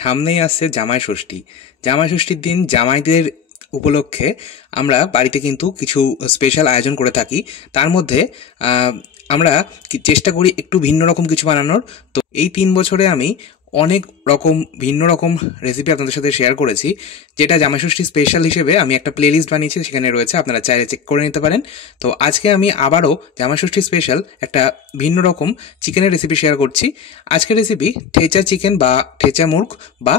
সামনেই আসছে জামাই ষষ্ঠী। জামাই ষষ্ঠীর দিন জামাইদের উপলক্ষে আমরা বাড়িতে কিন্তু কিছু স্পেশাল আয়োজন করে থাকি। তার মধ্যে আমরা চেষ্টা করি একটু ভিন্ন রকম কিছু বানানোর। তো এই 3 বছরে আমি অনেক রকম ভিন্ন রকম রেসিপি আপনাদের সাথে শেয়ার করেছি, যেটা জামাই ষষ্ঠী স্পেশাল হিসেবে আমি একটা প্লেলিস্ট বানিয়েছি, সেখানে রয়েছে, আপনারা চাইলে চেক করে নিতে পারেন। তো আজকে আমি আবারও জামাই ষষ্ঠী স্পেশাল একটা ভিন্ন রকম চিকেনের রেসিপি শেয়ার করছি। আজকের রেসিপি ঠেচা চিকেন বা ঠেচা মুরগ বা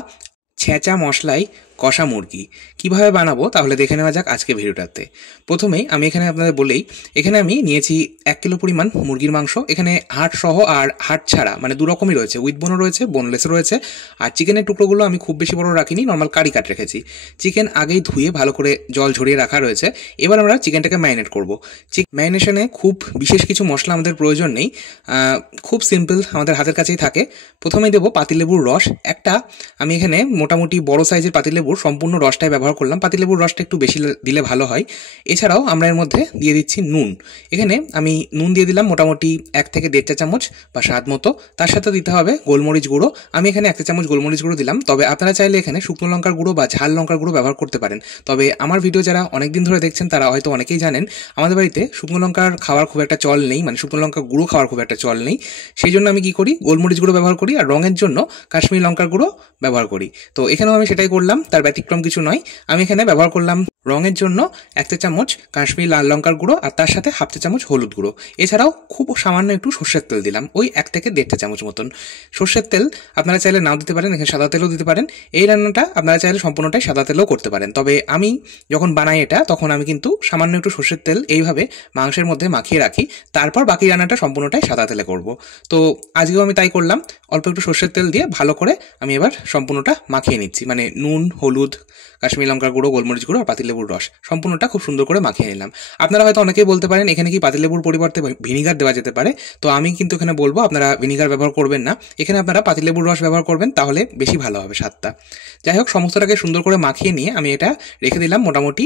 ছেঁচা মশলাই কষা মুরগি। কীভাবে বানাবো তাহলে দেখে নেওয়া যাক আজকে ভিডিওটাতে। প্রথমেই আমি এখানে আপনাদের বলেই, এখানে আমি নিয়েছি 1 কিলো পরিমাণ মুরগির মাংস। এখানে হাড় সহ আর হাড় ছাড়া মানে দু রকমই রয়েছে, উইথ বোনও রয়েছে, বোনলেস রয়েছে। আর চিকেনের টুকরোগুলো আমি খুব বেশি বড় রাখিনি, নর্মাল কারি কাট রেখেছি। চিকেন আগেই ধুয়ে ভালো করে জল ঝরিয়ে রাখা রয়েছে। এবার আমরা চিকেনটাকে ম্যারিনেট করবো। ম্যারিনেশনে খুব বিশেষ কিছু মশলা আমাদের প্রয়োজন নেই, খুব সিম্পল আমাদের হাতের কাছেই থাকে। প্রথমেই দেবো পাতিলেবুর রস একটা। আমি এখানে মোটামুটি বড় সাইজের পাতিলেবুর সম্পূর্ণ রসটাই ব্যবহার করলাম। পাতিলেবুর রসটা একটু বেশি দিলে ভালো হয়। এছাড়াও আমরা এর মধ্যে দিয়ে দিচ্ছি নুন। এখানে আমি নুন দিয়ে দিলাম মোটামুটি 1 থেকে 1.5 চা চামচ বা স্বাদ মতো। তার সাথে দিতে হবে গোলমরিচ গুঁড়ো। আমি এখানে 1 চা চামচ গোলমরিচ গুঁড়ো দিলাম। তবে আপনারা চাইলে এখানে শুকনো লঙ্কার গুঁড়ো বা ঝাল লঙ্কার গুঁড়ো ব্যবহার করতে পারেন। তবে আমার ভিডিও যারা অনেকদিন ধরে দেখছেন তারা হয়তো অনেকেই জানেন আমাদের বাড়িতে শুকনো লঙ্কার খাওয়ার খুব একটা চল নেই, মানে শুকনো লঙ্কার গুঁড়ো খাওয়ার খুব একটা চল নেই। সেই জন্য আমি কি করি, গোলমরিচ গুঁড়ো ব্যবহার করি, আর রঙের জন্য কাশ্মীরি লঙ্কার গুঁড়ো ব্যবহার করি। তো এখানেও আমি সেটাই করলাম, তার ব্যতিক্রম কিছু নয়। আমি এখানে ব্যবহার করলাম রঙের জন্য 1 চা চামচ কাশ্মীরি লাল লঙ্কার গুঁড়ো, আর তার সাথে 1/2 চা চামচ হলুদ গুঁড়ো। এছাড়াও খুব সামান্য একটু সর্ষের তেল দিলাম, ওই 1 থেকে 1.5 চা চামচ মতন। সর্ষের তেল আপনারা চাইলে নাও দিতে পারেন, এখানে সাদা তেলও দিতে পারেন। এই রান্নাটা আপনারা চাইলে সম্পূর্ণটাই সাদা তেলও করতে পারেন। তবে আমি যখন বানাই এটা, তখন আমি কিন্তু সামান্য একটু সর্ষের তেল এইভাবে মাংসের মধ্যে মাখিয়ে রাখি, তারপর বাকি রান্নাটা সম্পূর্ণটাই সাদা তেলে করব। তো আজকেও আমি তাই করলাম, অল্প একটু সর্ষের তেল দিয়ে ভালো করে আমি এবার সম্পূর্ণটা মাখিয়ে নিচ্ছি। মানে নুন, হলুদ, কাশ্মীরি লঙ্কার গুঁড়ো, গোলমরিচ গুঁড়ো আর পাতিলেবুর রস সম্পূর্ণটা খুব সুন্দর করে মাখিয়ে নিলাম। আপনারা হয়তো অনেকেই বলতে পারেন এখানে কি পাতিলেবুর পরিবর্তে ভিনিগার দেওয়া যেতে পারে। তো আমি কিন্তু এখানে বলবো আপনারা ভিনিগার ব্যবহার করবেন না, এখানে আপনারা পাতিলেবুর রস ব্যবহার করবেন, তাহলে বেশি ভালো হবে স্বাদটা। যাই হোক, সমস্তটাকে সুন্দর করে মাখিয়ে নিয়ে আমি এটা রেখে দিলাম মোটামুটি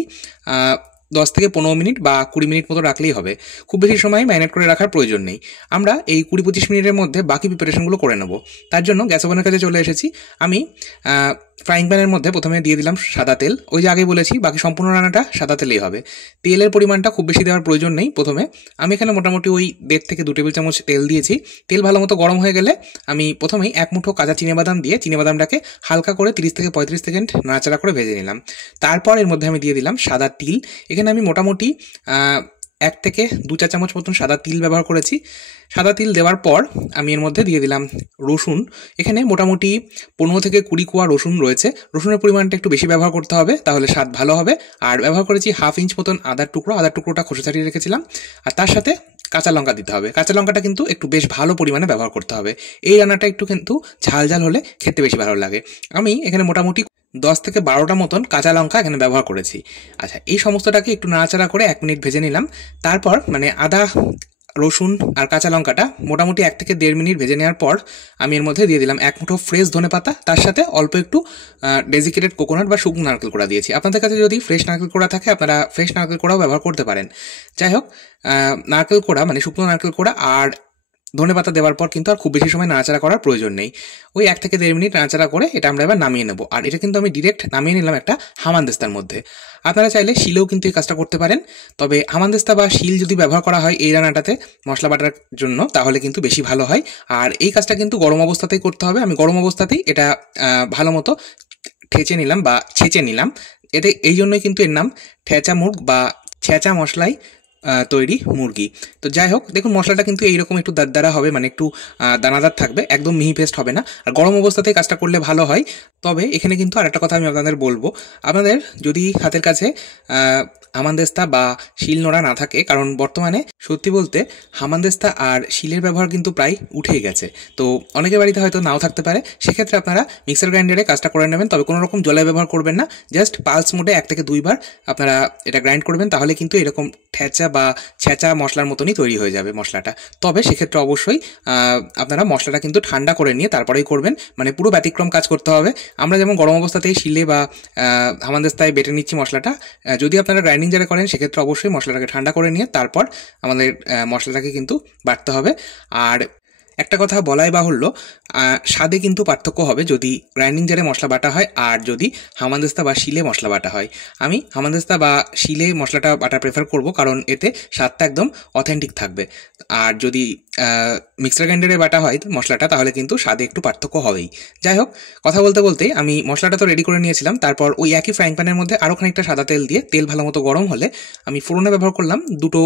10 থেকে 15 মিনিট বা 20 মিনিট মতো রাখলেই হবে। খুব বেশি সময় ম্যারিনেট করে রাখার প্রয়োজন নেই। আমরা এই 20-25 মিনিটের মধ্যে বাকি প্রিপারেশনগুলো করে নেব। তার জন্য গ্যাস ওভেনের কাছে চলে এসেছি। আমি ফ্রাইং প্যানের মধ্যে প্রথমে দিয়ে দিলাম সাদা তেল। ওই যে আগে বলেছি বাকি সম্পূর্ণ রান্নাটা সাদা তেলেই হবে। তেলের পরিমাণটা খুব বেশি দেওয়ার প্রয়োজন নেই। প্রথমে আমি এখানে মোটামুটি ওই 1.5 থেকে 2 টেবিল চামচ তেল দিয়েছি। তেল ভালো মতো গরম হয়ে গেলে আমি প্রথমেই 1 মুঠো কাঁচা চিনেবাদাম দিয়ে চিনেবাদামটাকে হালকা করে 30 থেকে 35 সেকেন্ড নাড়াচাড়া করে ভেজে নিলাম। তারপর এর মধ্যে আমি দিয়ে দিলাম সাদা তিল। এখানে আমি মোটামুটি 1 থেকে 2 চা চামচ মতন সাদা তিল ব্যবহার করেছি। সাদা তিল দেওয়ার পর আমি এর মধ্যে দিয়ে দিলাম রসুন। এখানে মোটামুটি 15 থেকে 20 কোয়া রসুন রয়েছে। রসুনের পরিমাণটা একটু বেশি ব্যবহার করতে হবে, তাহলে স্বাদ ভালো হবে। আর ব্যবহার করেছি 1/2 ইঞ্চ মতন আদার টুকরো। আদার টুকরোটা খোসা ছাড়িয়ে রেখেছিলাম। আর তার সাথে কাঁচা লঙ্কা দিতে হবে। কাঁচা লঙ্কাটা কিন্তু একটু বেশ ভালো পরিমাণে ব্যবহার করতে হবে। এই রান্নাটা একটু কিন্তু ঝাল ঝাল হলে খেতে বেশি ভালো লাগে। আমি এখানে মোটামুটি 10 থেকে 12টা মতন কাঁচা লঙ্কা এখানে ব্যবহার করেছি। আচ্ছা, এই সমস্তটাকে একটু নাড়াচাড়া করে 1 মিনিট ভেজে নিলাম। তারপর মানে আদা, রসুন আর কাঁচা লঙ্কাটা মোটামুটি 1 থেকে 1.5 মিনিট ভেজে নেওয়ার পর আমি এর মধ্যে দিয়ে দিলাম 1 মুঠো ফ্রেশ ধনেপাতা। তার সাথে অল্প একটু ডেজিকেটেড কোকোনাট বা শুকনো নারকেল কোড়া দিয়েছি। আপনাদের কাছে যদি ফ্রেশ নারকেল কোড়া থাকে আপনারা ফ্রেশ নারকেল কোড়াও ব্যবহার করতে পারেন। যাই হোক, নারকেল কোড়া মানে শুকনো নারকেল কোড়া আর ধনেপাতা দেওয়ার পর কিন্তু আর খুব বেশি সময় নাড়াচাড়া করার প্রয়োজন নেই। ওই 1 থেকে 1.5 মিনিট নাড়াচাড়া করে এটা আমরা এবার নামিয়ে নেব। আর এটা কিন্তু আমি ডিরেক্ট নামিয়ে নিলাম একটা হামানদিস্তার মধ্যে। আপনারা চাইলে শিলেও কিন্তু এই কাজটা করতে পারেন। তবে হামানদিস্তা বা শিল যদি ব্যবহার করা হয় এই রান্নাটাতে মশলা বাটার জন্য, তাহলে কিন্তু বেশি ভালো হয়। আর এই কাজটা কিন্তু গরম অবস্থাতেই করতে হবে। আমি গরম অবস্থাতেই এটা ভালো মতো ঠেচে নিলাম বা ছেঁচে নিলাম। এটা এই জন্যই কিন্তু এর নাম ঠেচা মুরগ বা ছেঁচা মশলাই তৈরি মুরগি। তো যাই হোক, দেখুন মশলাটা কিন্তু এইরকম একটু দারদারা হবে, মানে একটু দানাদার থাকবে, একদম মিহি পেস্ট হবে না। আর গরম অবস্থাতেই কাজটা করলে ভালো হয়। তবে এখানে কিন্তু আরেকটা কথা আমি আপনাদের বলবো, আপনাদের যদি হাতের কাছে হামানদিস্তা বা শিলনোড়া না থাকে, কারণ বর্তমানে সত্যি বলতে হামানদিস্তা আর শিলের ব্যবহার কিন্তু প্রায় উঠেই গেছে। তো অনেকের বাড়িতে হয়তো নাও থাকতে পারে, সেক্ষেত্রে আপনারা মিক্সার গ্রাইন্ডারে কাজটা করে নেবেন। তবে কোনো রকম জলে ব্যবহার করবেন না, জাস্ট পালস মোডে 1 থেকে 2 বার আপনারা এটা গ্রাইন্ড করবেন, তাহলে কিন্তু এরকম ঠেচা বা ছেঁচা মশলার মতনই তৈরি হয়ে যাবে মশলাটা। তবে সেক্ষেত্রে অবশ্যই আপনারা মশলাটা কিন্তু ঠান্ডা করে নিয়ে তারপরেই করবেন, মানে পুরো ব্যতিক্রম কাজ করতে হবে। আমরা যেমন গরম অবস্থাতেই শিলে বা হামানদিস্তায় বেটে নিচ্ছি মশলাটা, যদি আপনারা গ্রাইন্ডিং জারে করেন সেক্ষেত্রে অবশ্যই মশলাটাকে ঠান্ডা করে নিয়ে তারপর আমাদের মশলাটাকে কিন্তু বাটতে হবে। আর একটা কথা বলাই বাহুল্য, স্বাদে কিন্তু পার্থক্য হবে যদি গ্রাইন্ডিং জারে মশলা বাটা হয় আর যদি হামানদিস্তা বা শিলে মশলা বাটা হয়। আমি হামানদিস্তা বা শিলে মশলাটা বাটা প্রেফার করব, কারণ এতে স্বাদটা একদম অথেন্টিক থাকবে। আর যদি মিক্সার গ্রাইন্ডারে বাটা হয় মশলাটা, তাহলে কিন্তু স্বাদে একটু পার্থক্য হবেই। যাই হোক, কথা বলতে বলতেই আমি মশলাটা তো রেডি করে নিয়েছিলাম। তারপর ওই একই ফ্রাইং প্যানের মধ্যে আরও খানিকটা সাদা তেল দিয়ে, তেল ভালো মতো গরম হলে আমি ফোড়নে ব্যবহার করলাম দুটো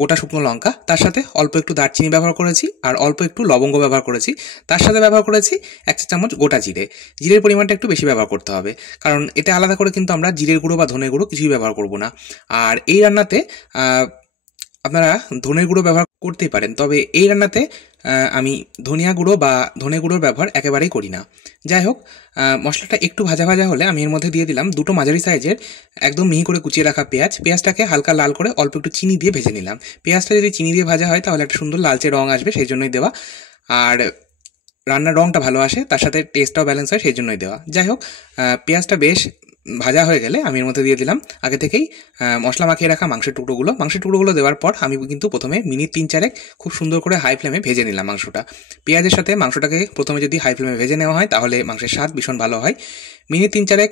গোটা শুকনো লঙ্কা, তার সাথে অল্প একটু দারচিনি ব্যবহার করেছি আর অল্প একটু লবঙ্গ ব্যবহার করেছি। তার সাথে ব্যবহার করেছি 1 চা চামচ গোটা জিরে। জিরের পরিমাণটা একটু বেশি ব্যবহার করতে হবে, কারণ এতে আলাদা করে কিন্তু আমরা জিরের গুঁড়ো বা ধনের গুঁড়ো কিছুই ব্যবহার করব না। আর এই রান্নাতে আপনারা ধনের গুঁড়ো ব্যবহার করতেই পারেন, তবে এই রান্নাতে আমি ধনিয়া গুঁড়ো বা ধনে গুঁড়োর ব্যবহার একেবারেই করি না। যাই হোক, মশলাটা একটু ভাজা ভাজা হলে আমি এর মধ্যে দিয়ে দিলাম দুটো মাঝারি সাইজের একদম মিহি করে কুচিয়ে রাখা পেঁয়াজ। পেঁয়াজটাকে হালকা লাল করে অল্প একটু চিনি দিয়ে ভেজে নিলাম। পেঁয়াজটা যদি চিনি দিয়ে ভাজা হয় তাহলে একটা সুন্দর লালচে রং আসবে, সেই জন্যই দেওয়া। আর রান্নার রঙটা ভালো আসে, তার সাথে টেস্টটাও ব্যালেন্স হয়, সেই জন্যই দেওয়া। যাই হোক, পেঁয়াজটা বেশ ভাজা হয়ে গেলে আমি এর মধ্যে দিয়ে দিলাম আগে থেকেই মশলা মাখিয়ে রাখা মাংসের টুকরোগুলো দেওয়ার পর আমি কিন্তু প্রথমে মিনিট 3-4 খুব সুন্দর করে হাই ফ্লেমে ভেজে নিলাম মাংসটা। পেঁয়াজের সাথে মাংসটাকে প্রথমে যদি হাই ফ্লেমে ভেজে নেওয়া হয় তাহলে মাংসের স্বাদ ভীষণ ভালো হয়। মিনিট 3-4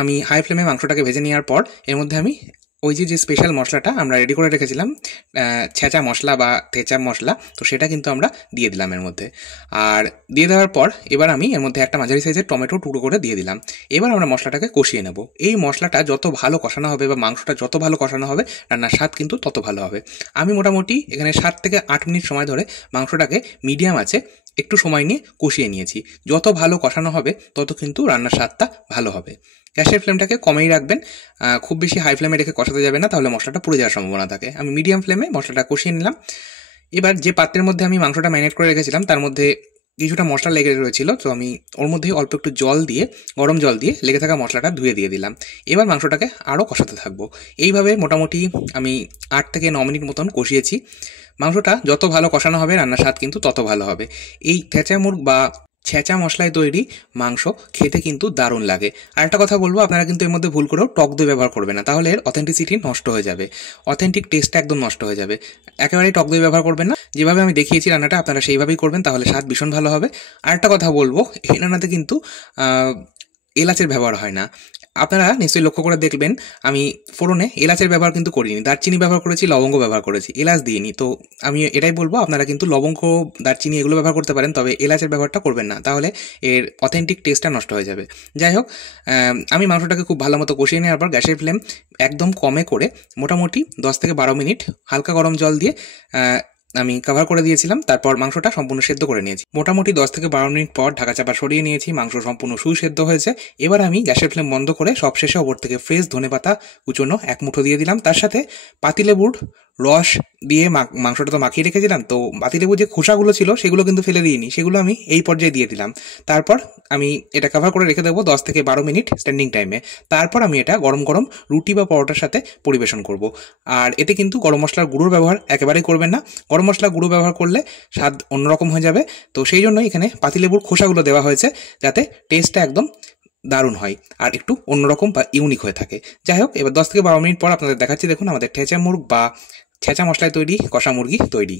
আমি হাই ফ্লেমে মাংসটাকে ভেজে নেওয়ার পর এর মধ্যে আমি ওই যে স্পেশাল মশলাটা আমরা রেডি করে রেখেছিলাম, ছেঁচা মশলা বা থেঁচা মশলা, তো সেটা কিন্তু আমরা দিয়ে দিলাম এর মধ্যে। আর দিয়ে দেওয়ার পর এবার আমি এর মধ্যে একটা মাঝারি সাইজের টমেটো টুকরো করে দিয়ে দিলাম। এবার আমরা মশলাটাকে কষিয়ে নেব। এই মশলাটা যত ভালো কষানো হবে বা মাংসটা যত ভালো কষানো হবে, রান্নার স্বাদ কিন্তু তত ভালো হবে। আমি মোটামুটি এখানে 7 থেকে 8 মিনিট সময় ধরে মাংসটাকে মিডিয়াম আছে একটু সময় নিয়ে কষিয়ে নিয়েছি। যত ভালো কষানো হবে তত কিন্তু রান্নার স্বাদটা ভালো হবে। গ্যাসের ফ্লেমটাকে কমেই রাখবেন, খুব বেশি হাই ফ্লেমে রেখে কষাতে যাবে না, তাহলে মশলাটা পুড়ে যাওয়ার সম্ভাবনা থাকে। আমি মিডিয়াম ফ্লেমে মশলাটা কষিয়ে নিলাম। এবার যে পাত্রের মধ্যে আমি মাংসটা ম্যারিনেট করে রেখেছিলাম তার মধ্যে কিছুটা মশলা লেগে রয়েছিল, তো আমি ওর মধ্যেই অল্প একটু জল দিয়ে, গরম জল দিয়ে লেগে থাকা মশলাটা ধুয়ে দিয়ে দিলাম। এবার মাংসটাকে আরও কষাতে থাকবো। এইভাবে মোটামুটি আমি 8 থেকে 9 মিনিট মতন কষিয়েছি। মাংসটা যত ভালো কষানো হবে রান্নার স্বাদ কিন্তু তত ভালো হবে। এই থেঁচা মুরগ বা ছেঁচা মশলায় তৈরি মাংস খেতে কিন্তু দারুণ লাগে। আর একটা কথা বলবো, আপনারা কিন্তু এর মধ্যে ভুল করেও টক দই ব্যবহার করবেন না, তাহলে এর অথেন্টিসিটি নষ্ট হয়ে যাবে, অথেন্টিক টেস্টটা একদম নষ্ট হয়ে যাবে। একেবারেই টক দই ব্যবহার করবেন না, যেভাবে আমি দেখিয়েছি রান্নাটা আপনারা সেইভাবেই করবেন, তাহলে স্বাদ ভীষণ ভালো হবে। আর একটা কথা বলবো, এই রান্নাতে কিন্তু এলাচের ব্যবহার হয় না। আপনারা নিশ্চয়ই লক্ষ্য করে দেখবেন আমি ফোড়নে এলাচের ব্যবহার কিন্তু করিনি, দারচিনি ব্যবহার করেছি, লবঙ্গ ব্যবহার করেছি, এলাচ দিইনি। তো আমি এটাই বলবো, আপনারা কিন্তু লবঙ্গ, দারচিনি এগুলো ব্যবহার করতে পারেন, তবে এলাচের ব্যবহারটা করবেন না, তাহলে এর অথেন্টিক টেস্টটা নষ্ট হয়ে যাবে। যাই হোক, আমি মাংসটাকে খুব ভালো মতো কষিয়ে নেওয়ার পর গ্যাসের ফ্লেম একদম কমে করে মোটামুটি 10 থেকে 12 মিনিট হালকা গরম জল দিয়ে আমি কভার করে দিয়েছিলাম। তারপর মাংসটা সম্পূর্ণ সেদ্ধ করে নিয়েছি। মোটামুটি 10 থেকে 12 মিনিট পর ঢাকা চাপা সরিয়ে নিয়েছি, মাংস সম্পূর্ণ সুসেদ্ধ হয়েছে। এবার আমি গ্যাসের ফ্লেম বন্ধ করে সবশেষে ওপর থেকে ফ্রেশ ধনেপাতা কুচোনো 1 মুঠো দিয়ে দিলাম। তার সাথে পাতিলেবুর রস দিয়ে মাংসটা তো মাখিয়ে রেখেছিলাম, তো পাতিলেবুর যে খোসাগুলো ছিল সেগুলো কিন্তু ফেলে দিইনি, সেগুলো আমি এই পর্যায়ে দিয়ে দিলাম। তারপর আমি এটা কভার করে রেখে দেবো 10 থেকে 12 মিনিট স্ট্যান্ডিং টাইমে। তারপর আমি এটা গরম গরম রুটি বা পরোটার সাথে পরিবেশন করব। আর এতে কিন্তু গরম মশলার গুঁড়োর ব্যবহার একেবারেই করবেন না, গরম মশলা গুঁড়ো ব্যবহার করলে স্বাদ অন্যরকম হয়ে যাবে। তো সেই জন্যই এখানে পাতিলেবুর খোসাগুলো দেওয়া হয়েছে, যাতে টেস্টটা একদম দারুণ হয় আর একটু অন্যরকম বা ইউনিক হয়ে থাকে। যাই হোক, এবার 10 থেকে 12 মিনিট পর আপনাদের দেখাচ্ছি। দেখুন, আমাদের ঠেচা মুরগ বা ছেঁচা মশলায় তৈরি কষা মুরগি তৈরি।